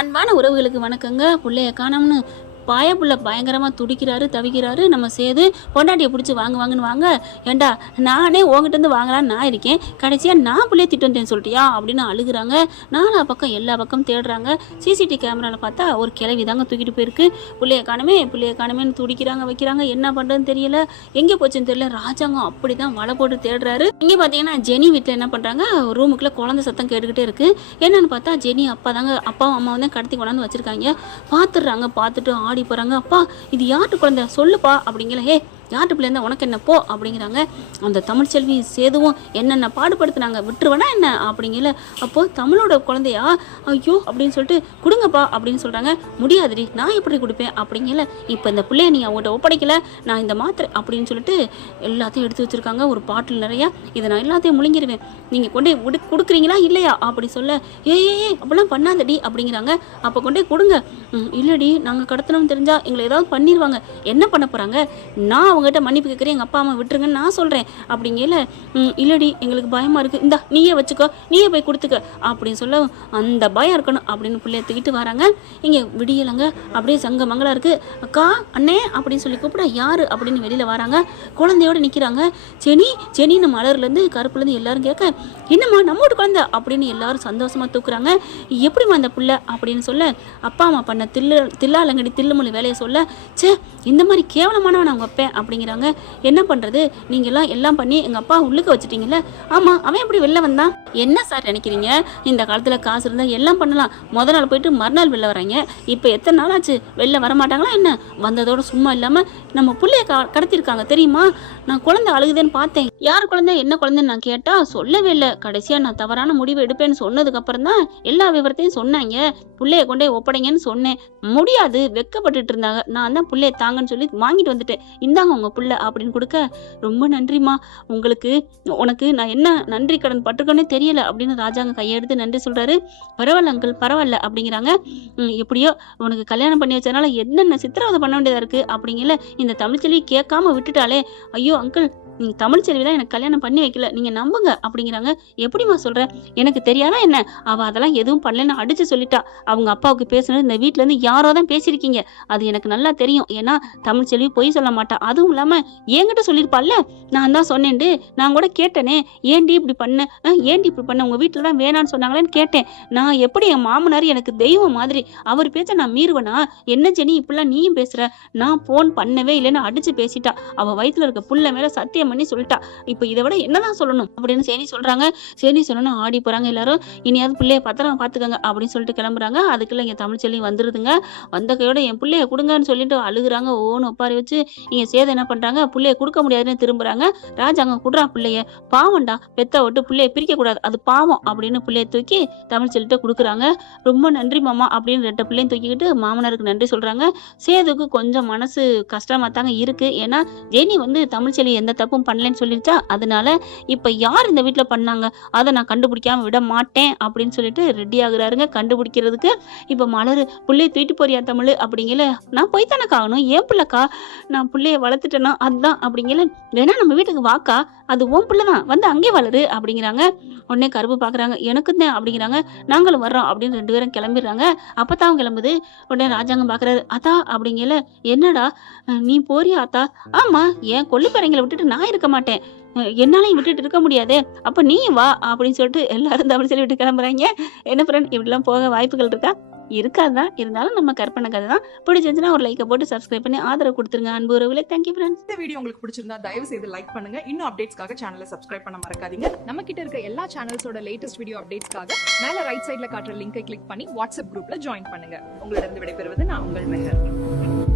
அன்பான உறவுகளுக்கு வணக்கங்க. புள்ளைய காணோம்னு பாயப்புள்ள பயங்கரமாக துடிக்கிறாரு, தவிக்கிறாரு. நம்ம சேது பொண்டாட்டியை பிடிச்சி வாங்குன்னு வாங்க. ஏண்டா நானே உங்ககிட்டருந்து வாங்கலான்னு நான் இருக்கேன், கடைசியாக நான் பிள்ளைய திட்டு வந்தேன்னு சொல்லிட்டியா அப்படின்னு அழுகுறாங்க. நாலா பக்கம் எல்லா பக்கம் தேடுறாங்க. சிசிடிவி கேமராவில் பார்த்தா ஒரு கிளவி தாங்க தூக்கிட்டு போயிருக்கு. பிள்ளைய காணமேன்னு துடிக்கிறாங்க, வைக்கிறாங்க. என்ன பண்ணுறதுன்னு தெரியல, எங்கே போச்சுன்னு தெரியல. ராஜாங்கம் அப்படி தான் வலை போட்டு தேடுறாரு. இங்கே பார்த்தீங்கன்னா ஜெனி வீட்டில் என்ன பண்ணுறாங்க, ரூமுக்குள்ளே குழந்தை சத்தம் கேட்டுக்கிட்டே இருக்குது. என்னன்னு பார்த்தா ஜெனி அப்பாவும் அம்மா வந்து கடத்தி கொண்டாந்து வச்சுருக்காங்க. பார்த்துட்டு ஆடி போகிறாங்க. அப்பா இது யார்ட்டு குழந்தை சொல்லுப்பா அப்படிங்கிற. யார்ட்டு பிள்ளைங்க உனக்கு என்ன போ அப்படிங்கிறாங்க. அந்த தமிழ்ச்செல்வி சேதுவும் என்னென்ன பாடுபடுத்துனாங்க, விட்டுருவேனா என்ன அப்படிங்கல. அப்போது தமிழோட குழந்தையா, ஐயோ அப்படின்னு சொல்லிட்டு கொடுங்கப்பா அப்படின்னு சொல்கிறாங்க. முடியாதுடி, நான் எப்படி கொடுப்பேன் அப்படிங்கல. இப்போ இந்த பிள்ளைய நீ அவங்கள்ட்ட ஒப்படைக்கல, நான் இந்த மாத்திரை அப்படின்னு சொல்லிட்டு எல்லாத்தையும் எடுத்து வச்சுருக்காங்க. ஒரு பாட்டில் நிறையா. இதை நான் எல்லாத்தையும் முழுங்கிடுவேன், நீங்கள் கொண்டே கொடுக்குறீங்களா இல்லையா அப்படி சொல்ல. ஏ அப்படிலாம் பண்ணாதடி அப்படிங்கிறாங்க. அப்போ கொண்டே கொடுங்க. இல்லடி, நாங்கள் கடத்தணும்னு தெரிஞ்சால் எங்களை ஏதாவது பண்ணிடுவாங்க. என்ன பண்ண போகிறாங்க, நான் அவங்ககிட்ட மன்னிப்பு கேட்குறேன், எங்கள் அப்பா அம்மா விட்டுருங்கன்னு நான் சொல்கிறேன் அப்படிங்கல. இல்லடி எங்களுக்கு பயமாக இருக்குது, இந்தா நீயே வச்சுக்கோ, நீயே போய் கொடுத்துக்க அப்படின்னு சொல்ல. அந்த பயம் இருக்கணும் அப்படின்னு பிள்ளைய தூக்கிட்டு வராங்க. இங்கே விடியலைங்க, அப்படியே சங்க மங்களா இருக்குது. அக்கா அண்ணே அப்படின்னு சொல்லி கூப்பிட யார் அப்படின்னு வெளியில் வராங்க. குழந்தையோடு நிற்கிறாங்க. செனின்னு மலர்லேருந்து கருப்புலேருந்து எல்லாரும் கேட்க, என்னம்மா நம்மோட குழந்தை அப்படின்னு எல்லாரும் சந்தோஷமாக தூக்குறாங்க. எப்படிம்மா அந்த பிள்ளை அப்படின்னு சொல்ல, அப்பா அம்மா பண்ண தில்லாலங்கடி தில்லுமொழி வேலையை சொல்ல, சே இந்த மாதிரி கேவலமானவன் அவங்க வைப்பேன் அப்படிங்கிறாங்க. என்ன பண்ணுறது, நீங்கள்லாம் எல்லாம் பண்ணி எங்கள் அப்பா உள்ளுக்க வச்சுட்டீங்கல்ல. ஆமாம், அவன் எப்படி வெளில வந்தான்? என்ன சார் நினைக்கிறீங்க, இந்த காலத்தில் காசு இருந்தால் எல்லாம் பண்ணலாம். முதல் நாள் போயிட்டு மறுநாள் வெளில வராங்க. இப்போ எத்தனை நாள் ஆச்சு, வெளில வரமாட்டாங்களா என்ன? வந்ததோட சும்மா இல்லாமல் நம்ம பிள்ளைய கடத்திருக்காங்க தெரியுமா? நான் குழந்தை அழுகுதேன்னு பார்த்தேன். யார் குழந்தை என்ன குழந்தைன்னு நான் கேட்டால் சொல்லவே இல்லை. கடைசியாக நான் தவறான முடிவு எடுப்பேன்னு சொன்னதுக்கப்புறம் தான் எல்லா விவரத்தையும் சொன்னாங்க. பிள்ளைய கொண்டே ஒப்படைங்கன்னு சொன்னேன். முடியாது, வெக்கப்பட்டுட்டு இருந்தாங்க. நான் தான் பிள்ளைய தாங்கன்னு சொல்லி வாங்கிட்டு வந்துட்டேன். இந்தாங்க உங்கள் பிள்ளை அப்படின்னு கொடுக்க, ரொம்ப நன்றிம்மா, உனக்கு நான் என்ன நன்றி கடன் பட்டிருக்கோன்னே தெரியல அப்படின்னு ராஜாங்க கையெடுத்து நன்றி சொல்கிறாரு. பரவாயில்ல அங்கிள், பரவாயில்ல அப்படிங்கிறாங்க. எப்படியோ உனக்கு கல்யாணம் பண்ணி வச்சதுனால என்னென்ன சித்திரவதை பண்ண வேண்டியதாக இருக்குது அப்படிங்கல. இந்த தமிழ்ச்செல்வி கேட்காம விட்டுட்டாலே. ஐயோ அங்கிள், நீங்கள் தமிழ்ச்செல்வி தான் எனக்கு கல்யாணம் பண்ணி வைக்கல, நீங்கள் நம்புங்க அப்படிங்கிறாங்க. எப்படிம்மா சொல்கிற, எனக்கு தெரியாதா என்ன? அவள் அதெல்லாம் எதுவும் பண்ணலன்னு அடித்து சொல்லிட்டா. அவங்க அப்பாவுக்கு பேசுனது இந்த வீட்டிலேருந்து யாரோ தான் பேசியிருக்கீங்க, அது எனக்கு நல்லா தெரியும். ஏன்னா தமிழ்ச்செல்வி பொய் சொல்ல மாட்டா. அதுவும் இல்லாமல் என்கிட்ட சொல்லியிருப்பாள்ல, நான் தான் சொன்னேன்ட்டு. நான் கூட கேட்டேனே, ஏன்டி இப்படி பண்ண உங்கள் வீட்டில் தான் வேணான்னு சொன்னாங்களேன்னு கேட்டேன். நான் எப்படி, என் மாமனார் எனக்கு தெய்வம் மாதிரி, அவர் பேச்ச நான் மீறுவேனா? என்ன ஜெனி இப்படிலாம் நீயும் பேசுகிற? நான் ஃபோன் பண்ணவே இல்லைன்னு அடித்து பேசிட்டா. அவள் வயிற்றுல இருக்க புள்ள மேலே சத்தியம் பண்ணி சொல்லிட்டா. இப்போ இதை விட என்னதான் சொல்லணும் அப்படின்னு சேனி சொல்றாங்க. சேனி சொன்னா ஆடி போறாங்க எல்லாரும். இனியாவது பிள்ளைய பத்திரமா பாத்துக்கங்க அப்படின்னு சொல்லிட்டு கிளம்புறாங்க. அதுக்குள்ள இங்க தமிழ்ச்செல்வி வந்துருதுங்க. வந்த கையோட என் பிள்ளைய கொடுங்கன்னு சொல்லிட்டு அழுகுறாங்க. ஓன்னு ஒப்பாரி வச்சு இங்க சேதை என்ன பண்றாங்க, பிள்ளைய கொடுக்க முடியாதுன்னு திரும்புறாங்க. ராஜாங்க குடுறா பிள்ளைய, பாவம்டா, பெத்த விட்டு பிள்ளைய பிரிக்க கூடாது, அது பாவம் அப்படின்னு பிள்ளைய தூக்கி தமிழ்ச்செல்விட்ட கொடுக்குறாங்க. ரொம்ப நன்றி மாமா அப்படின்னு 2 பிள்ளையும் தூக்கிக்கிட்டு மாமனாருக்கு நன்றி சொல்றாங்க. சேதுக்கு கொஞ்சம் மனசு கஷ்டமா தாங்க இருக்கு. ஏன்னா ஜெனி வந்து தமிழ்ச்செல்வி எந்த தப்பும் பண்ணலன்னு சொல்லிருச்சா. அதனால இப்ப யார் இந்த வீட்டுல பண்ணாங்க, அதை நான் கண்டுபிடிக்காம விட மாட்டேன் அப்படின்னு சொல்லிட்டு ரெடி ஆகுறாருங்க கண்டுபிடிக்கிறதுக்கு. இப்ப மலரு, பிள்ளைய தூக்கிட்டு போறியா தமிழ் அப்படிங்கல. நான் போய் தானே காணும், ஏன் பிள்ளைக்கா, நான் பிள்ளைய வளர்த்துட்டேன்னா அதுதான் அப்படிங்கல. வேணா நம்ம வீட்டுக்கு வாக்கா, அது ஓன் பிள்ளைதான், வந்து அங்கே வளரு அப்படிங்கிறாங்க. உடனே கருப்பு பாக்குறாங்க. எனக்கு தான் அப்படிங்கிறாங்க. நாங்களும் வர்றோம் அப்படின்னு 2 பேரும் கிளம்பிடுறாங்க. அப்பதான் கிளம்புது. உடனே ராஜாங்கம் பாக்குறாரு. அதா அப்படிங்கல. என்னடா நீ போறியா அத்தா? ஆமா, ஏன் கொல்லுப்பறைங்களை விட்டுட்டு நான் இருக்க மாட்டேன், என்னாலையும் விட்டுட்டு இருக்க முடியாது, அப்ப நீ வா அப்படின்னு சொல்லிட்டு எல்லாரும் தமிழ் சொல்லி விட்டு கிளம்புறாங்க. என்ன ஃப்ரெண்ட், இப்படிலாம் போக வாய்ப்புகள் இருக்கா? இருக்காதான், இருந்தாலும் நம்ம கற்பனை கதை தான். பிடிச்சிருந்துச்சுன்னா ஒரு லைக்கை போட்டு சப்ஸ்கிரைப் பண்ணி ஆதரவு கொடுத்துருங்க அன்பு உறவுகளே. Thank you friends. இந்த வீடியோ உங்களுக்கு பிடிச்சிருந்தா தயவு செய்து லைக் பண்ணுங்க. இன்னும் அப்டேட்ஸ்க்காக சேனலை சப்ஸ்கிரைப் பண்ண மறக்காதீங்க. நம்ம கிட்ட இருக்க எல்லா சேனல்ஸோட லேட்டஸ்ட் வீடியோ அப்டேட்ஸ்க்காக மேல ரைட் சைடுல காட்டுற லிங்கை கிளிக் பண்ணி வாட்ஸ்அப் குரூப்ல ஜாயின் பண்ணுங்க. உங்களிடம் விடைபெறுவது நான் உங்கள் மெஹர்.